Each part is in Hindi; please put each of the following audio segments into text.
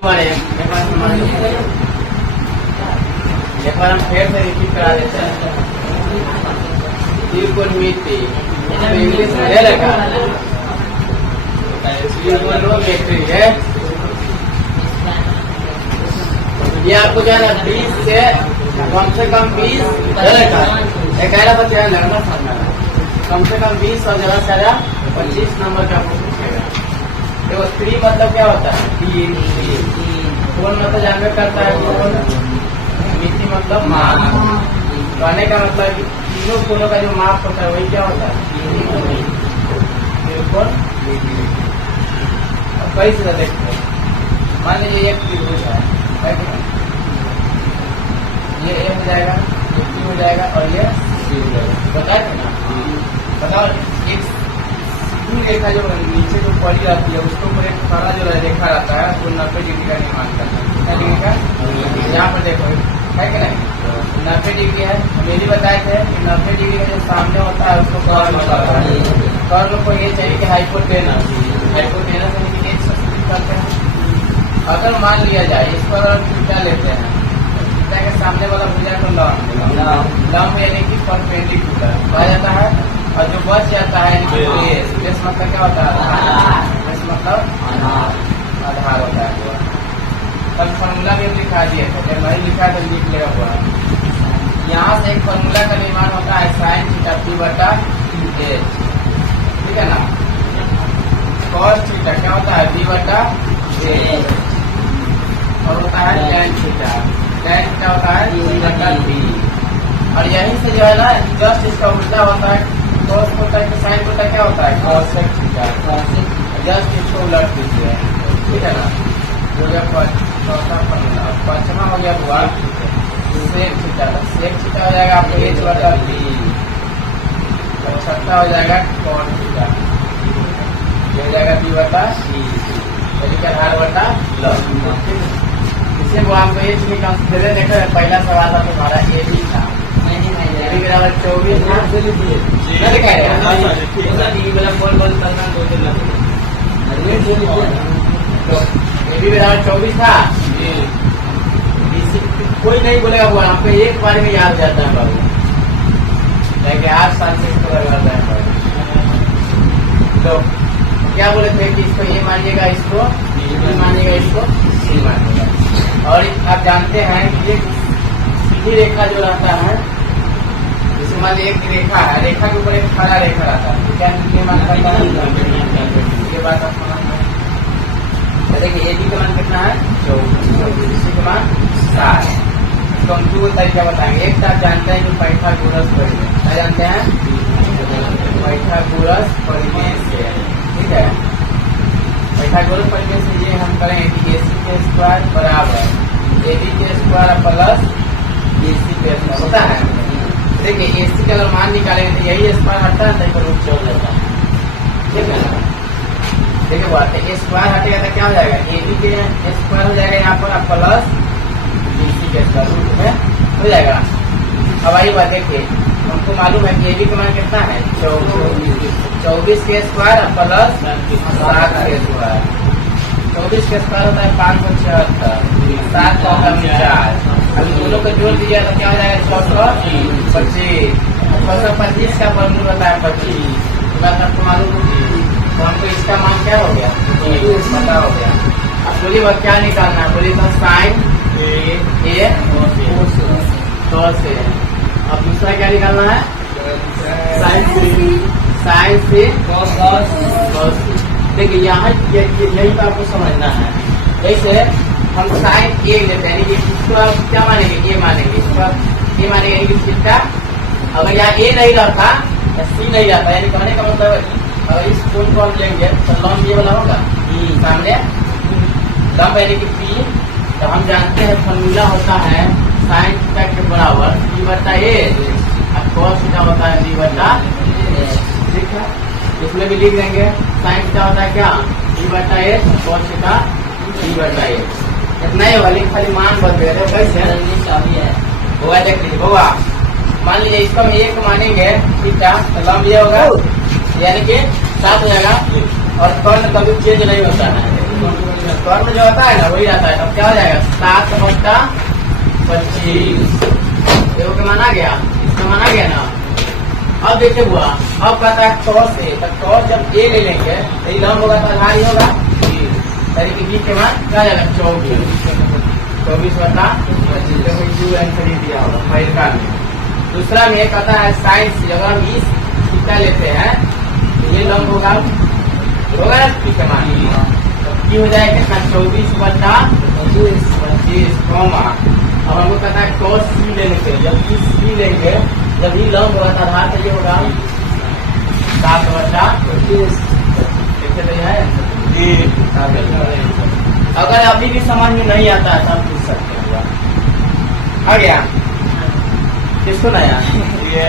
एक बार हम फिर से रिपीट करा देते हैं। त्रिकोणमिति इंग्लिश में ले लगा त्रिकोणोमेट्री है। ये आपको जो है ना 20 से कम 20 11 पर ध्यान लगना समझना है। कम से कम 20 और ज्यादा से ज्यादा 25 नंबर का आपको पूछेगा। देखो त्रि मतलब क्या होता है? तीन। कोण मतलब जानवे करता है कोण। मिति मतलब माप। कहने का मतलब तीनों कोणों का जो माप होता है वही क्या होता है? त्रिकोण। कई से देखते हैं। मान लीजिए एक त्रिभुज है, ये ए हो जाएगा, ये बी हो जाएगा और ये सी हो जाएगा। बताए थे ना? बताओ एक सीधी रेखा जो नीचे जो पड़ी रहती है उसके ऊपर एक खड़ा जो रेखा रहता है वो 90 डिग्री का निर्माण करता है। कितना डिग्री का? यहाँ पर देखो है कि नहीं? 90 डिग्री है। मेरी बताए थे कि 90 डिग्री का जो सामने होता है उसको कर्व होता है। कर्व को ये चाहिए कि हाइपोटेनस एक सब्सिट्यूट करते हैं। अगर मान लिया जाए इस पर थीटा लेते हैं, थीटा के सामने वाला भुजा को लंब यानी कि परपेंडिकुलर कहा जाता है। और जो बच जाता है बेस मतलब क्या होता है? बेस मतलब आधार होता है। कल फॉर्मूला भी लिखा दिया था, जब नहीं लिखा तो लिख लेगा पूरा। यहाँ से एक फॉर्मूला का निर्माण होता है साइन थीटा पी बटा एच, ठीक है ना। कॉस थीटा क्या होता है? बी बटा एच। और होता है टैन थीटा, टैन थीटा होता है सी बटा बी। और यहीं से जो है ना जस्ट इसका उल्टा होता है। कॉस होता है कि साइन होता है क्या होता है? Cosec theta. जस्ट इसको उलट दीजिए, ठीक है ना। हो गया चौथा फॉर्मूला। पांचवा हो गया हुआ सेक थीटा। सेक थीटा हो जाएगा आपको एच बटा बी। और छठा हो जाएगा कॉट थीटा, ये हो जाएगा बी बटा सी आधार बटा लंब। इसे वो आपको एच में कंसिडर देखा है। पहला सवाल था तुम्हारा ए बी था, ए बी बराबर 24 था। ए बी बराबर 24 था। कोई नहीं बोलेगा वो आप एक बार में याद जाता है बाबू, लेकिन 8 साल से इसको लगाता है। तो क्या बोले थे कि इसको ये मानिएगा, इसको बी मानिएगा, इसको सी मानिएगा। और आप जानते हैं कि ये सीधी रेखा जो रहता है, जैसे मान लीजिए एक रेखा है, रेखा के ऊपर एक खड़ा रेखा रहता है, तो क्या ये मान करता है? ये बात आप समझ में। देखिए ए बी का मान कितना है? 24, सी का मान 7। तो हम 2 तरीका बताएंगे। एक तो आप जानते हैं कि पाइथागोरस परिमेय, क्या जानते हैं? पाइथागोरस परिमेय से, ठीक है। पाइथागोरस परिमेय से ये हम करेंगे कि AC के स्क्वायर बराबर AB के स्क्वायर प्लस AC के स्क्वायर होता है। देखिए AC का अगर मान निकालेंगे तो यही स्क्वायर हटता है, तो रूट चल जाता है, ठीक है। देखिए बात है, स्क्वायर हटेगा तो क्या हो जाएगा? AB के स्क्वायर हो जाएगा यहाँ पर प्लस BC के स्क्वायर रूट में हो जाएगा। अब आई बात देखिए, हमको मालूम है कि AB का मान कितना है? 24 के स्क्वायर प्लस 7 के स्क्वायर। 24 के स्क्वायर होता है 576, 7 का होता है 4। अब दोनों को जोड़ दिया तो क्या हो जाएगा? 625। 625 का वर्गमूल होता है 25। बात आपको मालूम होगी। तो हमको इसका मान क्या हो गया? पता हो गया। अब बोलिए वह क्या निकालना है? बोलिए तो साइन ए cos से। अब दूसरा क्या निकालना है? साइन से cos। देखिए यहाँ यही तो आपको समझना है। जैसे हम साइन ए लेते हैं, इसको आप क्या मानेंगे? ए मानेंगे, इसको आप ए मानेंगे यानी कि थीटा। अगर यहाँ ए नहीं रहता या सी नहीं रहता, यानी कहने का मतलब अगर इस कोण को हम लेंगे तो लंब ये वाला होगा सामने, लंब यानी कि पी। तो हम जानते हैं फॉर्मूला होता है साइन थीटा के बराबर बी बटा ए, और कॉस थीटा होता है बी बटा ए, ठीक है। इसमें भी लिख देंगे साइन थीटा होता है क्या? बी बटा ए, कॉस थीटा बी बटा ए। इतना ही वाली खाली मान बदल रहे कैसे होगा देख लीजिए होगा। मान लीजिए इसको हम एक मानेंगे थीटा, तो लंब ये होगा यानी कि 7 हो जाएगा। और कर्ण कभी चेंज नहीं होता है, स्क्वायर में जो आता है ना वही आता है। तब क्या हो जाएगा 7/25 देखो क्या माना गया, इसका माना गया ना। अब देखिए हुआ, अब कहता है cos A, तब cos जब A ले लेंगे तो ये लंब होगा तो आधार ही होगा, तरीके B के मान क्या जाएगा 24/25 आंसर ही दिया होगा पहले में। दूसरा में कहता है sin C, अगर हम इस थीटा लेते हैं तो ये लंब होगा ना B के मान, की हो जाएगा कितना 24/25 कॉमा। अब हमको कहता है cos C लेने के, जब C लेंगे जब ये लंब होगा तो आधार तो ये होगा 7/25 देखते तो है। अगर अभी भी समझ में नहीं आता है तब पूछ सकते हैं। आ गया किसको नया ये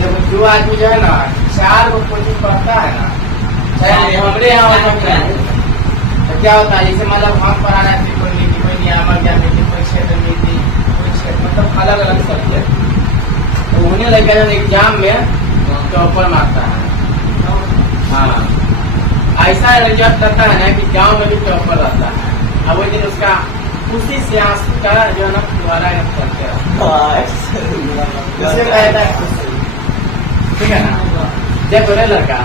जब जो आदमी जो है ना 4 को कोचिंग पढ़ता है ना, चाहे हमारे यहाँ तो क्या होता है, जैसे मतलब हम पढ़ा रहे थे कोई नीति, कोई नियामक ज्ञान, कोई क्षेत्र नीति, कोई क्षेत्र, मतलब अलग अलग सब्जेक्ट, तो उन्हें लग गया एग्जाम में टॉपर मारता है। हाँ, ऐसा रिजल्ट करता है ना कि गांव में भी टॉपर रहता है। अब वो दिन उसका उसी सियास का जो है ना दोबारा चलते रहता है, ठीक है ना। जब बोले लड़का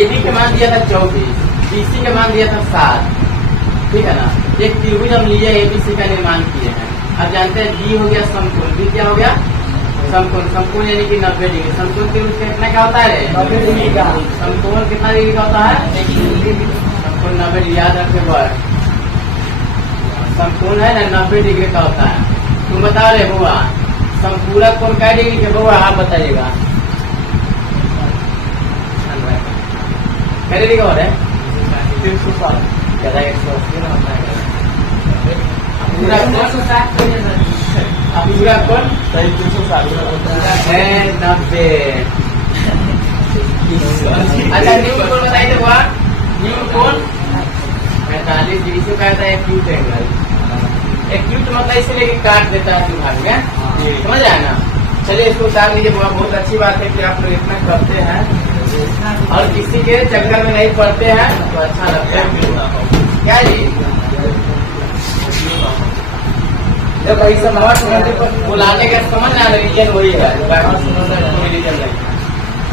AB के मान दिया था 24, BC के मान दिया था 7, ठीक है ना। एक त्रिभुज हम लिए ABC का निर्माण किए हैं। अब जानते हैं B हो गया समकोण, B क्या हो गया समकोण, समकोण यानी कि 90 डिग्री। समकोण त्रिभुज कितना क्या होता है 90 डिग्री का। समकोण कितना डिग्री का होता है समकोण 90 डिग्री, याद रखे बार समकोण है ना 90 डिग्री का होता है। तुम बता रहे बुआ समपूरक कोण क्या डिग्री के बुआ, आप बताइएगा क्या डिग्री का हो रहा है 360 ज्यादा 180 ना होता है। पूरा कौन है 90। अच्छा न्यू कोण बताइए हुआ, न्यू कोण 45 डिग्री से कहता है एक्यूट एंगल। एक्यूट मतलब इसलिए कि काट देता है विभाग में, समझ आया ना। चलिए इसको उतार लीजिए, बहुत अच्छी बात है कि आप लोग इतना करते हैं और किसी के चक्कर में नहीं पड़ते हैं तो अच्छा लगता है। क्या जी जब ऐसा बुलाने का समझ ना रीजन वही है, रीजन नहीं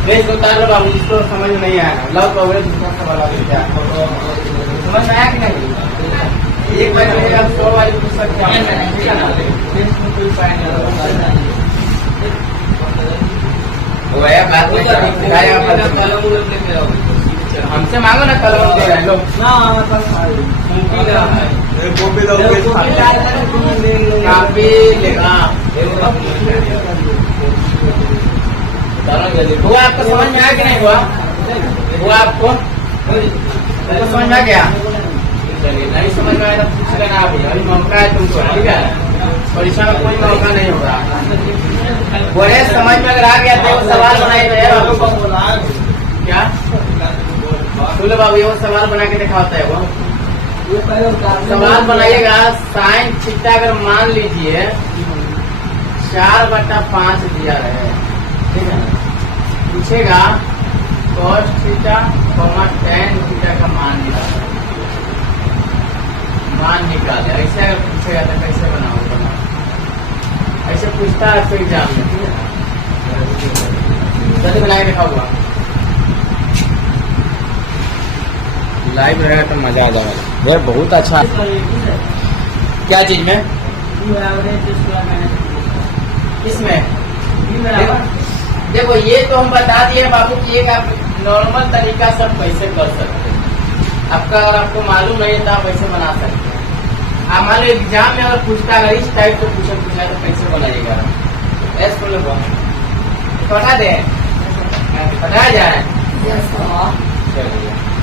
रेस उतार लो बाबू, इसको समझ में नहीं आया। लव कवरेज दूसरा सवाल क्या समझ में आया कि नहीं। एक बार आप 100 वाली पूछ सकते हैं, ठीक है ना। हमसे मांगो ना कलम दे रहे लोग काफी लेगा। हुआ आपको समझ में आया कि नहीं हुआ, हुआ आपको समझ में आ गया। चलिए नहीं समझ में आया तो पूछ लेना अभी, अभी मौका है तुमको, ठीक है। परीक्षा में कोई मौका नहीं होगा। बोले समझ में अगर आ गया तो सवाल बनाइए क्या बोले बाबू, ये सवाल बना के दिखाता है वो सवाल बनाइएगा। साइन थीटा अगर मान लीजिए 4/5 दिया रहे, ठीक है ना। पूछेगा cos थीटा tan थीटा का मान निकाले, मान निकाले। ऐसे अगर पूछेगा तो कैसे बनाओगे, ऐसे पूछता है तो एग्जाम में, ठीक है। जल्दी बना के दिखाऊंगा, लाइव रहेगा तो मजा आ जाएगा। वह बहुत अच्छा क्या चीज में इसमें देखो, ये तो हम बता दिए बाबू कि एक आप नॉर्मल तरीका से आप कैसे कर सकते हैं। आपका अगर आपको मालूम नहीं है तो आप ऐसे बना सकते हैं। आप मान लो एग्जाम में अगर पूछता अगर इस टाइप से पूछा तो कैसे बनाइएगा, ऐसे बता दे बताया जाए।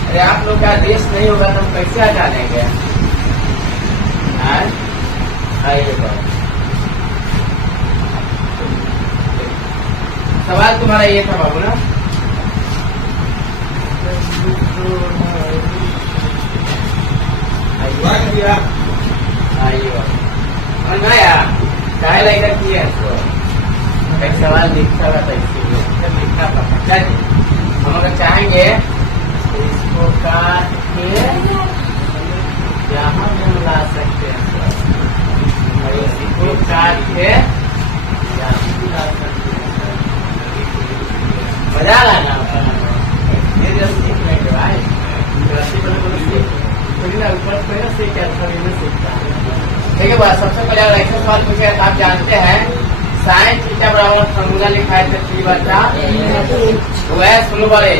अरे आप लोग का देश नहीं होगा तो हम कैसे आ जानेंगे। आइए सवाल तुम्हारा ये था बाबू ना, आइए आया क्या लाइक किया एक सवाल लिखा था इसीलिए लिखना पड़ता। हम अगर चाहेंगे तो इसको काट के यहाँ भी हम ला सकते हैं और इसी को काट के यहाँ भी ला सकते हैं। मजा आ रहा है ना? ये जब सीखने के बाद रस्सी बने थोड़ी ना ऊपर पे ना सीख क्या थोड़ी ना सीखता है। देखिए बात सबसे पहले अगर ऐसे सवाल पूछे आप जानते हैं साइन थीटा बराबर फॉर्मूला लिखा है 3/। वह सुनो बड़े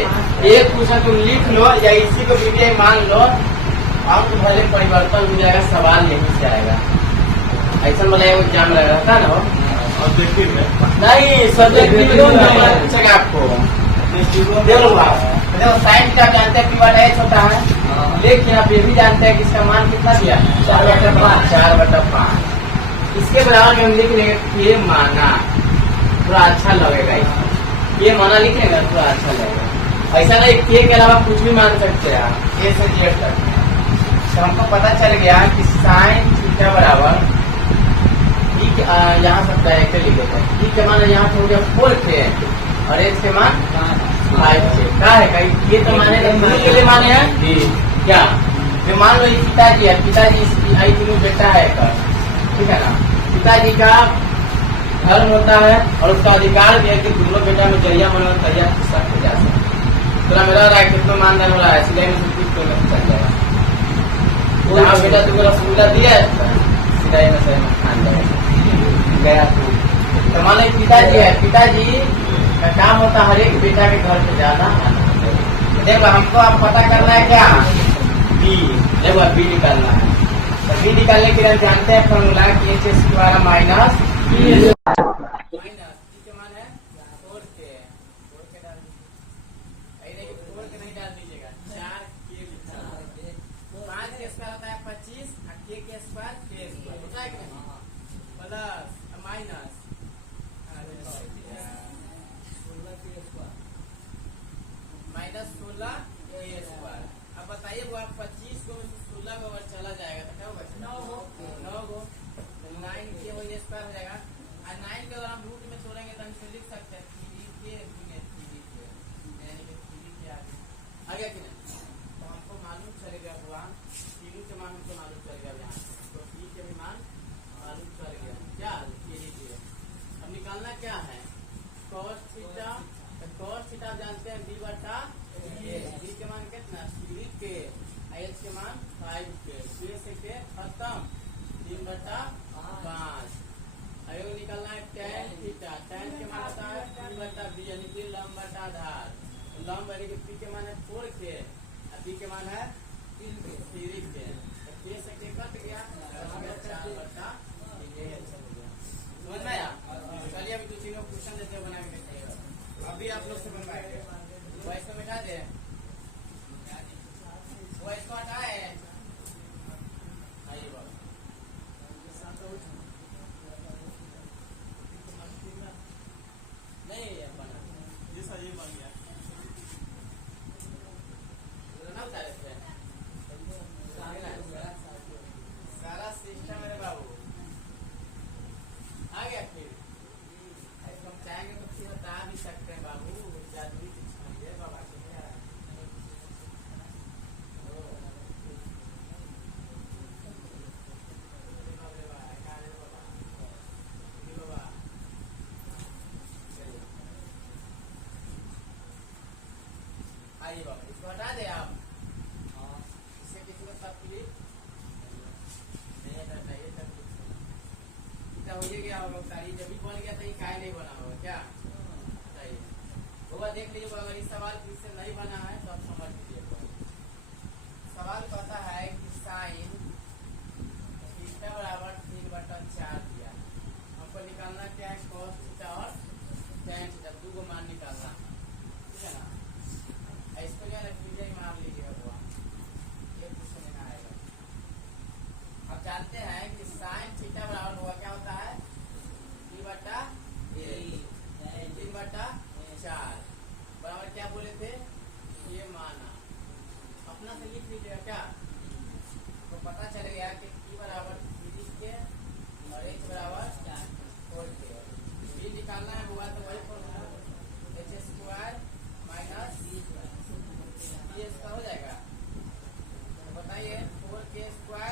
एक क्वेश्चन तुम लिख लो या इसी को भी मान लो अब तो भले परिवर्तन हो जाएगा, सवाल यहीं से आएगा। ऐसा मतलब एग्जाम लग रहा था ना ऑब्जेक्टिव में नहीं सब्जेक्टिव में पूछेगा आपको। देखो साइन थीटा जानते हैं p/h होता है, लेकिन आप ये भी जानते हैं कि इसका मान कितना दिया है 4/5। इसके बराबर में हम लिख लेंगे ये माना, थोड़ा अच्छा लगेगा। ये माना लिख लेंगे थोड़ा अच्छा लगेगा। ऐसा नहीं के के अलावा कुछ भी मान सकते हैं आप, ए से जेड तक। तो हमको पता चल गया कि साइन थीटा बराबर यहाँ सकता है लिख लेते हैं। ई के मान यहाँ से हो गया 4 और एच के मान 5 क्या है? ये तो माने के लिए माने हैं क्या? जो मान लो ये पिताजी है, पिताजी इसकी आई तीनों बेटा है ठीक है ना। पिताजी का धर्म होता है और उसका अधिकार भी है कि दोनों बेटा में जरिया बना तरिया सकते जा सकते। तो मेरा रहा है कितना मानदार हो रहा है सिलाई में से तो चल जाएगा। जहाँ बेटा तुमको रसगुल्ला दिया है सिलाई में से खान जाएगा गया। तो मान लो पिताजी है, पिताजी का काम होता है हर एक बेटा के घर पे जाना आना। देखो हमको अब पता करना है क्या बी, देखो बी निकालना है। तो बी निकालने के लिए जानते हैं फॉर्मूला कि एच स्क्वायर माइनस बी के मान है 4k डाल दीजिए। 4 के नहीं डाल दीजिएगा, 4k 5 के स्क्वायर होता है 25 और k के स्क्वायर होता है कि नहीं, प्लस माइनस -16 a स्क्वायर। अब बताइए वो आप 25 को 16 को अगर चला जाएगा तो क्या होगा? 9 को 9 के हो ये स्क्वायर हो जाएगा। और 9 के अगर हम रूट में छोड़ेंगे तो हम इसे लिख सकते हैं 3k यानी कि 3k आ गया कि नहीं। तो हमको मालूम चलेगा हुआ तीनों के मान को मालूम चलेगा यहाँ, तो 3 के भी मान मालूम चल गया क्या 3k। अब निकालना क्या है cos थीटा। cos थीटा जानते हैं b/b के मान कितना 3k, h के मान 5k, से के खत्म 3/5। अयोग निकालना है tan थीटा। tan के मान होता है 3/b यानी कि लंब बटा आधार। लंब यानी कि p के मान है 4k और b के मान है 3k। k से के कट गया 4/3। समझ में आया? चलिए अभी दो तीनों क्वेश्चन जैसे बना के देखिएगा। अभी आप लोग से बनवाएंगे वॉइस को मिटा दे, वॉइस को हटाए आइए बाबा नहीं बना जी सर ये बन गया ना सारा सिस्टम मेरे बाबू आ गया। फिर हम चाहेंगे तो फिर बता भी सकते हैं बाबू जादुई बाबा आइए बाबा इसको हटा दे आप। इससे किसी को तकलीफ नहीं हटाइए, तकलीफ हो गया होगा सारी जब भी बन गया था काय नहीं बना होगा क्या बताइए। होगा देख लीजिए अगर इस सवाल से नहीं बना है तो आप समझ लीजिए। सवाल कहता है कि साइन थीटा बराबर 3/4 दिया। हमको निकालना क्या है cos थीटा और tan थीटा, दो को मान निकालना ठीक है ना। इसको क्या रखिए मान लीजिएगा हुआ ये क्वेश्चन में आएगा। अब जानते हैं कि साइन थीटा बराबर होगा क्या होता है 3/4 बराबर क्या बोले थे ये माना। अपना से लिख लीजिएगा क्या, तो पता चल गया कि p बराबर 3k और h बराबर 4k। ये निकालना है हुआ तो वही formula h square minus b square हो जाएगा। तो बताइए 4k स्क्वायर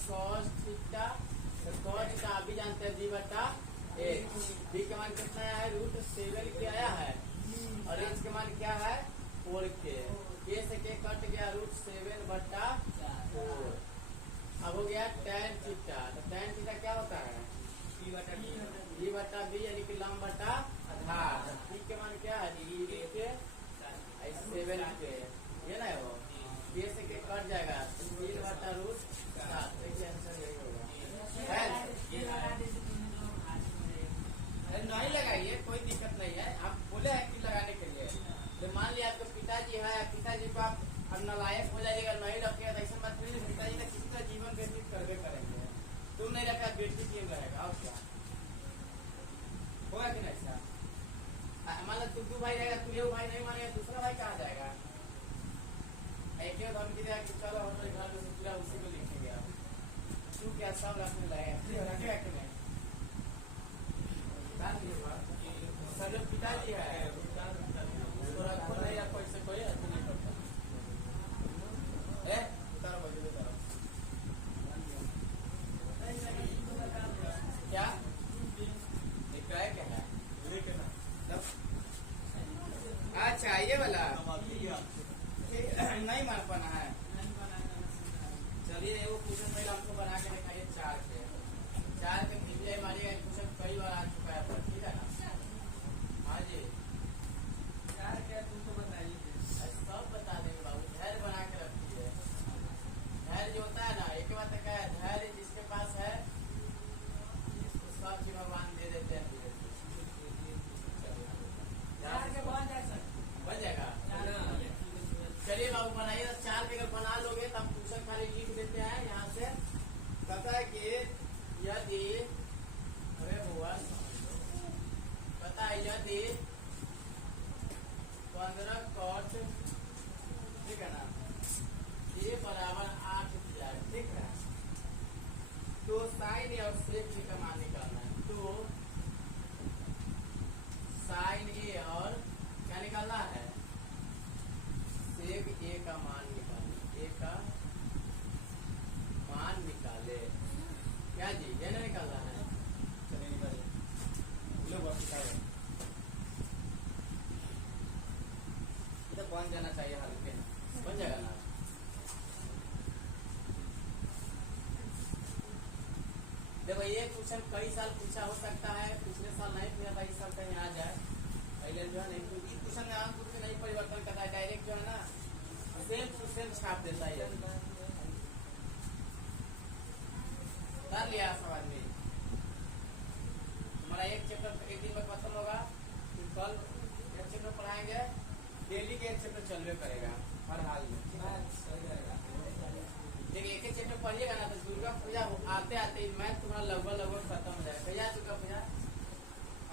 cos थीटा, तो cos थीटा आप भी जानते हैं b/a। b का मान कितना है, √7 के आया है, और h का मान क्या है 4k। k से k कट गया, √7/4। अब हो गया tan थीटा, तो tan थीटा क्या होता है b/b यानी कि लंब बटा आधार। b के मान क्या है 7k, ये ना हो, k से k कट जाएगा, 3/√7। देखिए आंसर यही होगा। नहीं लगाइए, कोई दिक्कत नहीं है, आप बोले हैं कि लगाने के लिए। तो मान लिया आपके पिताजी है, पिताजी को आप अब नालायक हो जाइएगा, नहीं रखिएगा तो ऐसा मत करिए, पिताजी का किसी का जीवन व्यतीत करवे करेंगे। तुम नहीं रखा बेटी टीम रहेगा, और क्या होगा कि नहीं ऐसा? मान लो तू भाई रहेगा, तू ये भाई नहीं मानेगा, दूसरा भाई कहाँ जाएगा? एक धमकी देगा कि चलो हम लोग घर में पूरा उसी को लिखेंगे। आप तू क्या सब रखने लगेगा, रखेगा कि नहीं? सब लोग पिताजी है, उसको रखो नहीं रखो, इससे कोई अच्छी नहीं करता। उतारो भाई, उतारो। क्या क्या है? अच्छा ये वाला नहीं मान पाना है। चलिए वो क्वेश्चन पहले हमको बना के दिखाइए। 4 के पीछे मारिएगा, क्वेश्चन कई बार आ चुका है पर, ठीक है ना? हाँ जी, 4 क्या तुमको बताइए, सब बता देंगे बाबू। धैर्य बना के रखिए। धैर्य जो होता है ना, एक बात क्या है, धैर्य जिसके पास है उसको सब चीज भगवान दे देते हैं। बन जाएगा। चलिए बाबू बनाइए। 4 के अगर बना लोगे तब क्वेश्चन खाली लिख देते हैं यहाँ से। पता है कि यदि पता है यदि 15 cot, ठीक है ना, ये बराबर 8 दिया है, ठीक है, तो साइन ए और सेक ए का मान निकालना है। तो साइन ए और क्या निकालना है, सेक ए का मान निकाले, ए का मान निकाले। क्या जी, ये नहीं निकालना है? चलिए निकालिए, तो बन जाना चाहिए हल्के ना, बन जाएगा ना? देखो ये क्वेश्चन कई साल पूछा हो सकता है, पिछले साल नहीं पूछा था, इस साल कहीं आ जाए। पहले जो है नहीं, क्योंकि क्वेश्चन में अंक में नहीं परिवर्तन करता है, डायरेक्ट जो है ना सेम टू सेम छाप देता है। कर लिया सब आदमी। हमारा एक चैप्टर एक दिन में खत्म होगा, फिर कल एक चैप्टर पढ़ाएंगे। डेली के एक चैप्टर चलवे करेगा हर हाल में। देखिए एक एक चैप्टर पढ़िएगा ना तो दुर्गा पूजा आते आते मैथ तुम्हारा लगभग खत्म हो जाएगा। भैया दुर्गा पूजा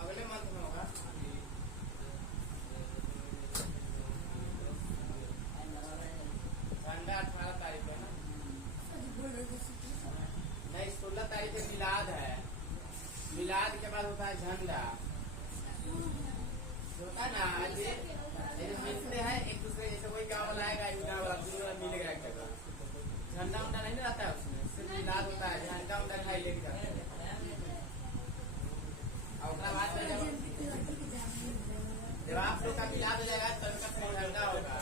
अगले मंथ में होगा। झंडा 18 तारीख है ना? नहीं, 16 तारीख को मिलाद है। मिलाद के बाद होता है झंडा, होता है ना। मिलते हैं एक दूसरे, जैसे कोई गाँव वाला आएगा, गाँव वाला दूसरे वाला मिलेगा एक जगह। झंडा उंडा नहीं रहता है उसमें, सिर्फ मिलाद होता है। झंडा उंडा खाई लेके जाते हैं। और बाद में जब आप लोग का मिलाद हो जाएगा तब का झंडा होगा।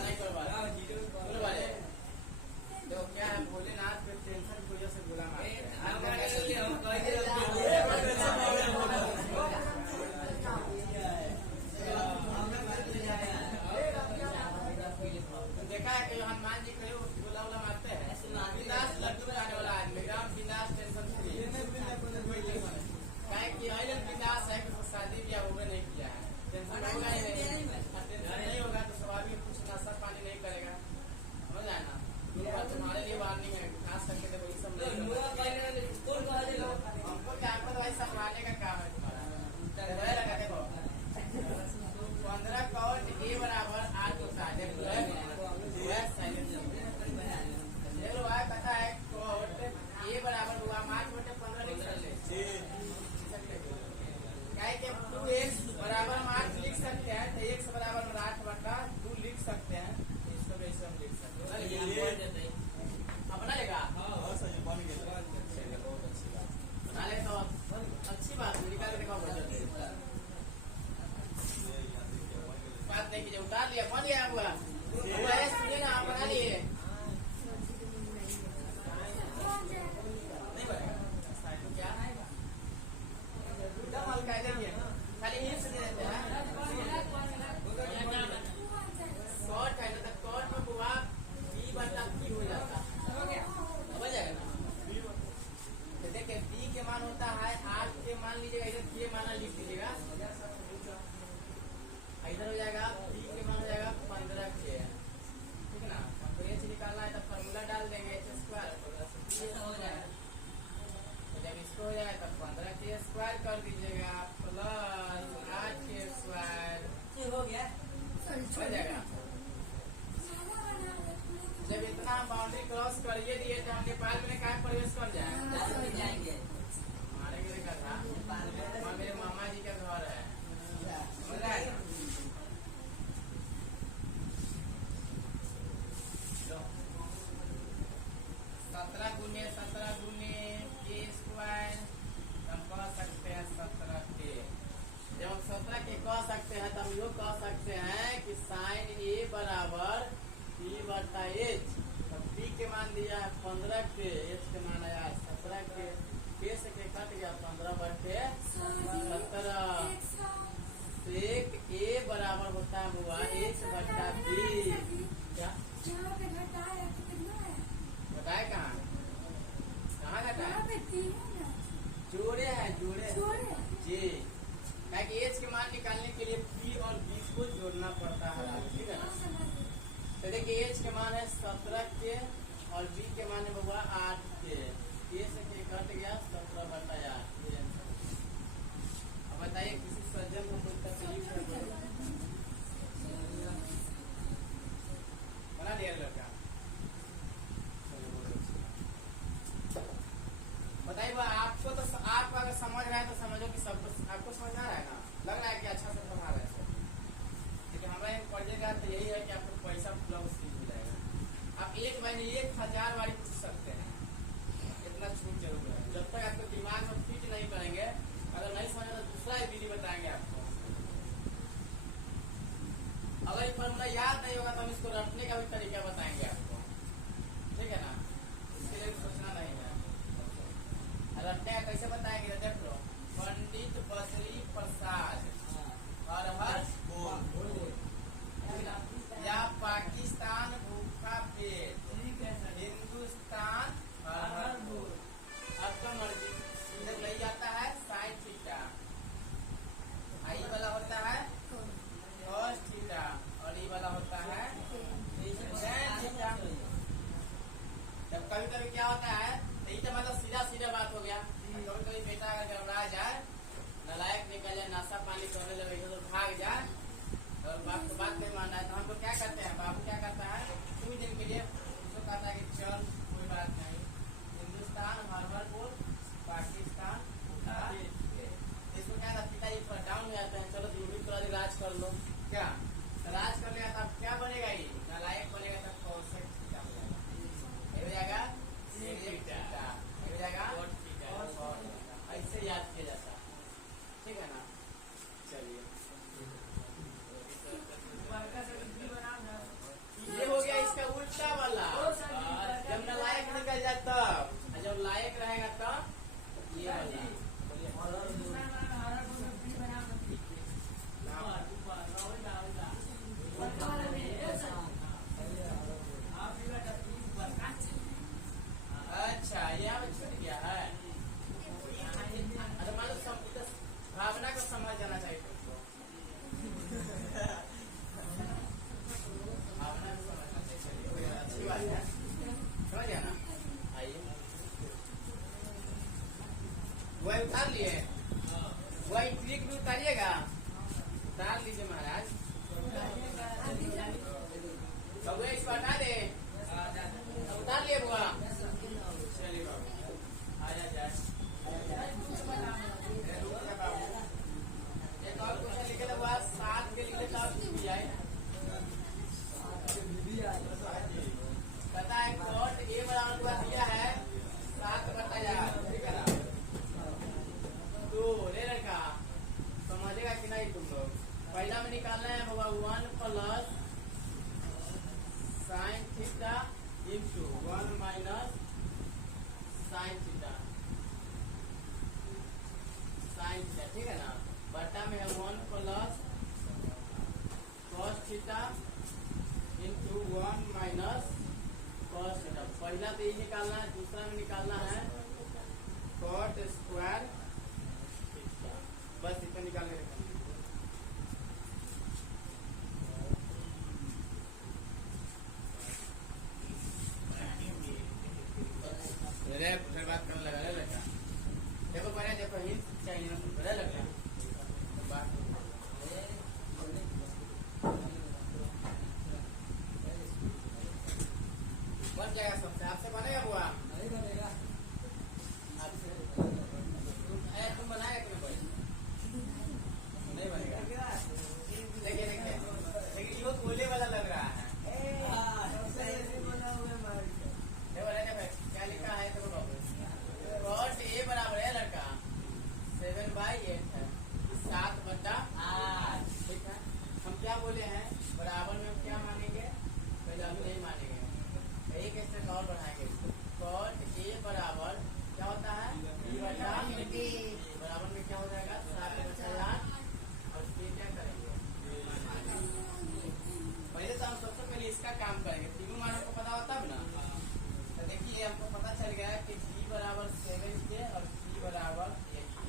नहीं करवा तो क्या है, भोलेनाथ पे टेंशन की वजह से बुला देखा है कि हनुमान जी कहीं गोला वोला मारते हैं। बिंदास लड्डू खाने वाला आदमी, राम बिंदास टेंशन फ्री। क्या कि बिंदास है कि शादी ब्याह होगा नहीं किया है, टेंशन होगा नहीं होगा तो उतार लिया, बन गया हुआ सुनिए ना, आप बना लिए नहीं बनेगा क्या एकदम हल्का है, खाली हिंस दे देते हैं। कॉट है ना, तो कॉट में बुआ बी बटा पी हो जाता है, समझ जाएगा ना। तो देखिए बी के मान होता है 8 के, मान लीजिएगा इधर के माना लिख लीजिएगा, इधर हो जाएगा बी के मान हो जाएगा 15 के, ठीक है ना। तो एच निकालना है तो फॉर्मूला डाल देंगे एच स्क्वायर हो जाएगा। तो जब इसको हो जाएगा तब 15 के स्क्वायर कर दीजिएगा प्लस 8 के स्क्वायर हो गया, हो जाएगा। जब इतना बाउंड्री क्रॉस करिए दिए तो हम नेपाल में कहाँ प्रवेश कर जाएंगे, हमारे घर का था, मेरे मामा जी का घर है, समझ रहा है। 17 गुने के स्क्वायर हम कह सकते हैं 17 के। जब हम 17 के कह सकते हैं तो हम यो कह सकते हैं कि साइन ए बराबर पी बटा एच। पी के मान दिया है 15 के, एच के मान आया 17 के, से के कट गया 15 बटे 17। सेक ए बराबर होता है हुआ एच बटा बी। क्या बताए कहाँ घटाए, जोड़े है जोड़े जी, ताकि एच के मान निकालने के लिए पी और बी को जोड़ना पड़ता है, ठीक है ना। तो देखिए एच के मान है 17 के और बी के मान है हुआ 8 के, ए से के घट गया 17 बटा 8। अब बताइए किसी सज्जन को कोई तकलीफ है बना दिया लड़का, बताइए आपको तो आपको अगर समझ रहा है तो समझो कि सब आपको समझ आ रहा है ना, लग रहा है कि अच्छा से पढ़ा रहे हैं। लेकिन हमारे पढ़ेगा तो यही है कि आपको पैसा पूरा सीख हो जाएगा। आप एक महीने 1000 बारी पूछ सकते हैं, इतना छूट जरूर है। जब तक आपको दिमाग में फिट नहीं करेंगे, अगर नहीं समझे तो दूसरा ही विधि बताएंगे आपको। अगर ये फॉर्मूला याद नहीं होगा तो हम इसको रटने का भी तरीका बताएंगे आपको, ठीक है ना। इसके लिए सोचना नहीं है, रटने का कैसे बताएंगे देख लो। पंडित बसरी प्रसाद हर हर बोल, या पाकिस्तान भूखा पेट, हिंदुस्तान हर हर बोल। आपका मर्जी इधर नहीं जाता है साइन थीटा, आई वाला होता है cos थीटा और ये वाला होता है tan थीटा। जब कभी कभी क्या होता है, यही तो मतलब सीधा सीधा बात हो गया। कभी कभी बेटा अगर घबरा जाए, नलायक निकल जाए, नाश्ता पानी करने लगे तो भाग जाए और बाप को बात नहीं मानना है, तो हम लोग क्या करते हैं, बाबू क्या करता है कुछ दिन के लिए उसको कहता है कि चल कोई बात नहीं, हिंदुस्तान हर हर बोल, पाकिस्तान इसको क्या था, पिताजी थोड़ा डाउन हो जाते हैं, चलो दूर थोड़ा इलाज कर लो। क्या इलाज कर लिया तब क्या बनेगा, ये नलायक बनेगा तब कौशल थीटा हो जाएगा, हो जाएगा ऐसे याद किया जाता है, ठीक है ना। चलिए ये हो गया इसका उल्टा वाला, जब नलायक निकल जाए तब, जब लायक रहेगा तब ये वाला। अच्छा यहाँ पे छूट गया है, अरे मान लो भावना को समझ जाना चाहिए तुमको, भावना को समझना चाहिए, अच्छी बात है, समझ गया ना। आइए वही उतार लिए, वही ट्रिक भी उतारिएगा, उतार लीजिए महाराज। तो वही इसको हटा दे, उतार लिए बुआ, चलिए बाबू आजा जाए। एक और क्वेश्चन लिखे थे बुआ, 7 के लिखे तो भी आए, पता है कॉट ए बराबर हुआ दिया है 7 बटा 8, ठीक है ना। तो ले रखा समझेगा कि नहीं तुम लोग, पहला में निकालना है होगा 1 प्लस ठीक है ना। बटा में है 1 plus cos theta into 1 minus cos theta. पहला तो ये निकालना है, दूसरा में निकालना है cot स्क्वायर थीटा। बस इतना निकालने का। फिर बात करने लगा लड़का। देखो पहले देखो हिंट चाहिए ना, बड़ा लड़का तो बात बन जाएगा सबसे। आपसे बनेगा बुआ? नहीं बनेगा। आपसे तुम बनाएगा कि नहीं बनेगा? देखिए देखिए, लेकिन ये कोयले वाला लग रहा है। क्या लिखा है तो cot a बराबर है लड़का 7/8 है, 7/8। ठीक है, हम क्या बोले हैं बराबर में हम क्या मानेंगे, पहले हम नहीं मानेंगे, एक स्टेप और बढ़ाएंगे। cot a बराबर क्या होता है बराबर में क्या हो जाएगा 7/8 और फिर क्या करेंगे पहले तो हम सबसे पहले इसका काम करेंगे। तीनों मानों को पता होता है ना। तो देखिए हमको पता चल गया कि g बराबर 7k और c बराबर 8k।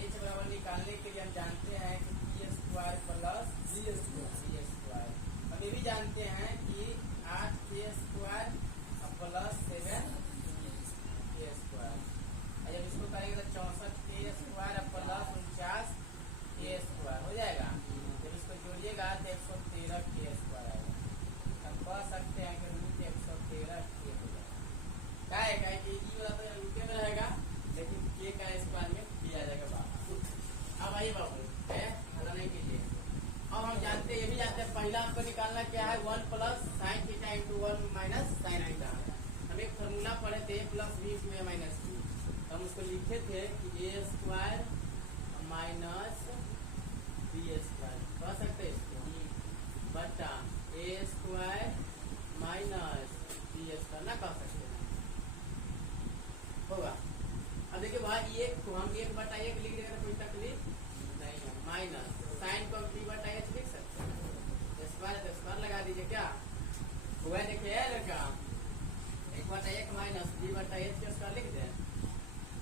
h बराबर निकालने के लिए हम जानते हैं कि p square plus c square. हम ये भी जानते हैं कि 8k square plus 7k square. जब इसको करेंगे तो 64k square plus 49k square हो जाएगा। जब इसको जोड़िएगा तो 113k स्क्वायर आएगा। हम कह सकते हैं कि रूट 113k हो जाएगा। क्या है कि ई वाला तो रूटे में रहेगा, लेकिन k का स्क्वायर में किया जाएगा बाबा। अब आइए बाबू है हला नहीं कीजिए। अब हम जानते ये भी जानते हैं पहला हमको निकालना क्या है 1 plus sine theta into 1 minus sine theta. हम एक फॉर्मूला पढ़े थे प्लस बी में माइनस बी। हम उसको लिखे थे कि ए स्क्वायर माइनस बी स्क्वायर कह सकते हैं इसको बटा ए स्क्वायर माइनस बी स्क्वायर ना कह सकते हैं होगा। अब देखिए भाई एक को हम 1/1 लिख देंगे तो कोई तकलीफ नहीं है। माइनस साइन को b बटा h लिख सकते हैं। स्क्वायर लगा दीजिए क्या हुआ देखिए लड़का 1/1 माइनस b बटा h के स्क्वायर लिख दें।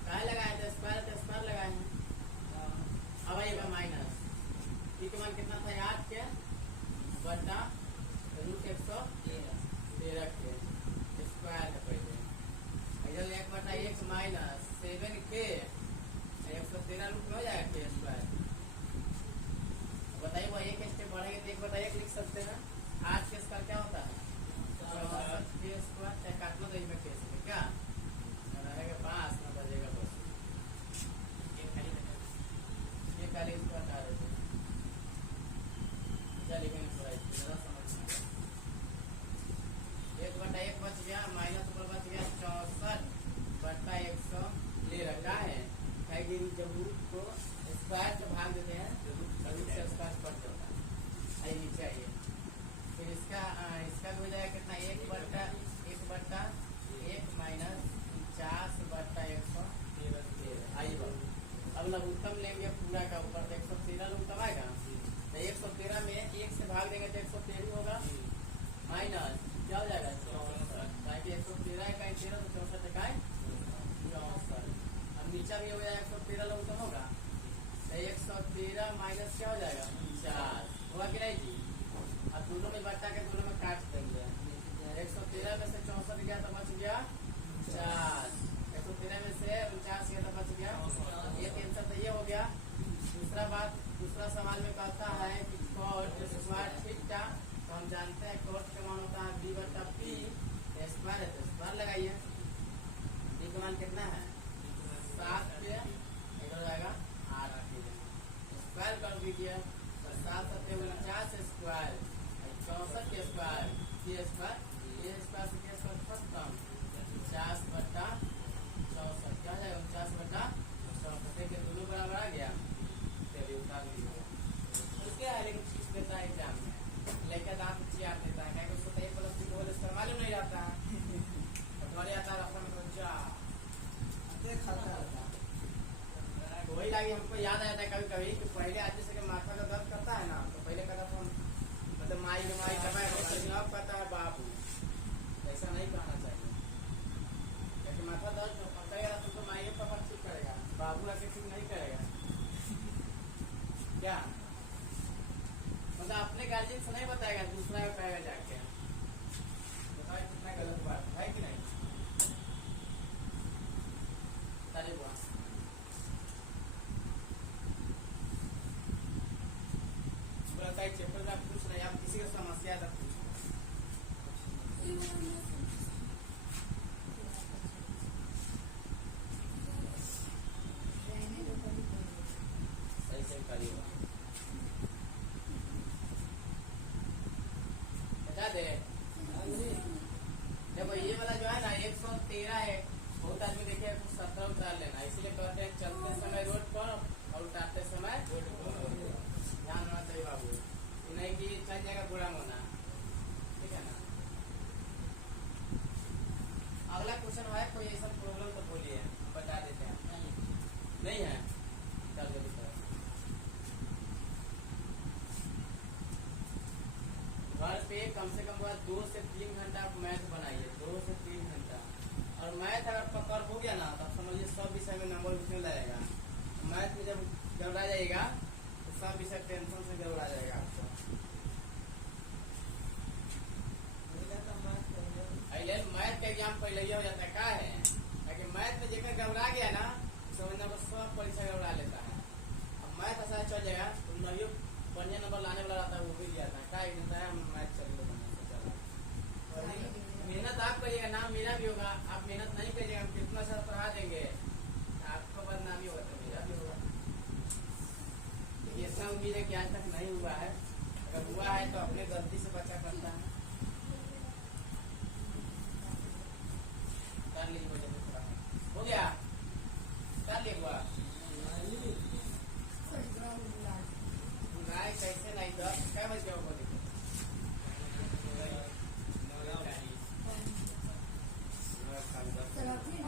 कहा लगाए थे स्क्वायर लगाए हैं। अब आइएगा माइनस p का मान कितना था 8 के बटा रूट 113 के स्क्वायर का पहले इधर 1/1 माइनस 7k 113 रूट में हो जाएगा के स्क्वायर। बताइए वो एक स्टेप बढ़ेंगे तो 1/1 लिख सकते हैं। 8 के स्क्वायर क्या होता है के स्क्वायर चाहे काटना तो इसमें के स्क्वायर क्या रहेगा 5 में बजेगा बस ये खाली इसको हटा देते हैं। क्या लिखेंगे थोड़ा इसको समझ में 1/1 बच गया माइनस ऊपर बच गया 64/100 ले रखा है। जब रूट को स्क्वायर से भाग देते हैं तो रूट से स्क्वायर कट जाता है। आइए नीचे आइए फिर इसका भी हो जाएगा कितना 1/1 माइनस 50/113। आइए बाबू अब लघुत्तम लेंगे पूरा का ऊपर तो 113 लघुत्तम आएगा तो 113 में 1 से भाग देंगे तो 113 होगा माइनस क्या हो जाएगा 64। 113 का 13 तो 64 का 64। अब नीचा भी हो जाएगा 113 लघुत्तम होगा तो 113 माइनस क्या हो जाएगा 4 होगा कि नहीं जी। अब दोनों में बचा के दोनों में काट देंगे 113 में से 64 गया तो बच गया 4। 113 में से 49 गया तो बच गया ये आंसर तो ये हो गया। दूसरा सवाल में कहता है कि cot स्क्वायर थीटा तो हम जानते हैं cot का मान होता है b बटा p स्क्वायर है तो स्क्वायर लगाइए। b का मान कितना है 7 पे इधर जाएगा 8 के स्क्वायर कर दीजिए तो 7 × 49 स्क्वायर 64 के square c square a square से के स्क्वायर खत्म 50/64 क्या हो जाएगा 49/64 देखिए दोनों बराबर आ गया। चलिए उतार लीजिए उसके लेकिन चीज देता है एग्जाम में लेकर दांत चियार देता है क्या उसको तो 1+3 बोले इसका मालूम नहीं रहता है और थोड़े आता रास्ता में तो जा खाता रहता कोई वही लागी हमको याद आता है कभी कभी कि पहले आदमी से माथा का दर्द करता है ना, तो पहले कहता था मतलब माई अब कहता है बाबू। ऐसा नहीं कहना चाहिए, क्योंकि माथा दर्द करेगा तो माई पापा ठीक करेगा, बाबू आके ठीक नहीं करेगा। क्या मतलब अपने गार्जियन से नहीं बताएगा, दूसरा को कहेगा जाके। बताओ कितना गलत बात है कि नहीं? ताली बुआ चैप्टर में पूछ रहे, आप किसी का समस्या तक पूछो। सही सही करिएगा। बता दे देखो, ये वाला जो है ना 113 है, बहुत आदमी देखिए 17 उतार लेना, इसीलिए कहते हैं चलते समय रोड पर और उतारते समय ध्यान होना चाहिए बाबू, नहीं कि चल जाएगा बुरा होना। ठीक है ना? अगला क्वेश्चन है, कोई ऐसा प्रॉब्लम तो बोलिए, बता देते हैं। नहीं है? चल जल्दी करो। घर पे कम से कम 2 से 3 घंटा आप मैथ बनाइए, 2 से 3 घंटा। और मैथ अगर पकड़ हो गया ना, तब समझिए सब विषय में नंबर उसमें लगेगा। मैथ में जब गड़बड़ा जाएगा तो सब विषय टेंशन से गड़बड़ा जाएगा आपको। मैथ का एग्जाम पहले ही हो जाता है, क्या है ताकि मैथ में जेकर गड़बड़ा गया ना, समझना बस सब परीक्षा गड़बड़ा लेता है। अब मैथ ऐसा चल जाएगा तो नहीं बढ़िया नंबर लाने वाला रहता है, वो भी दिया था क्या देता है, मैथ चलिए मेहनत आप करिएगा, नाम मेरा भी होगा। आप मेहनत नहीं करिएगा, हम कितना सारा पढ़ा देंगे, आपका बदनामी होगा तो मेरा भी होगा। इतना उम्मीद है कि आज तक नहीं हुआ है, अगर हुआ है तो अपने गलती से बचा करता है। कर लीजिए, हो गया? कर लिए हुआ कैसे नहीं तो क्या बच गया बोले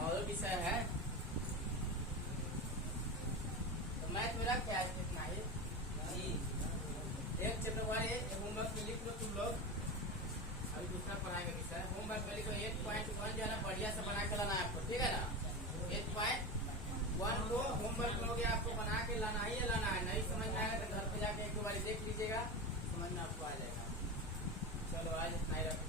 और विषय है तो मैथ मेरा क्या है, कितना है? एक चैप्टर वाले होमवर्क में लिख लो तुम लोग, अभी दूसरा पढ़ाएंगे विषय। होमवर्क में लिखो 8.1 जो है ना बढ़िया से बना के लाना है आपको, ठीक है ना? 8.1 को होमवर्क में हो गया, आपको बना के लाना ही लाना है। नहीं समझ में आएगा तो घर पे जाके एक दो बार देख लीजिएगा, समझ में आपको आ जाएगा। चलो आज इतना ही रखो।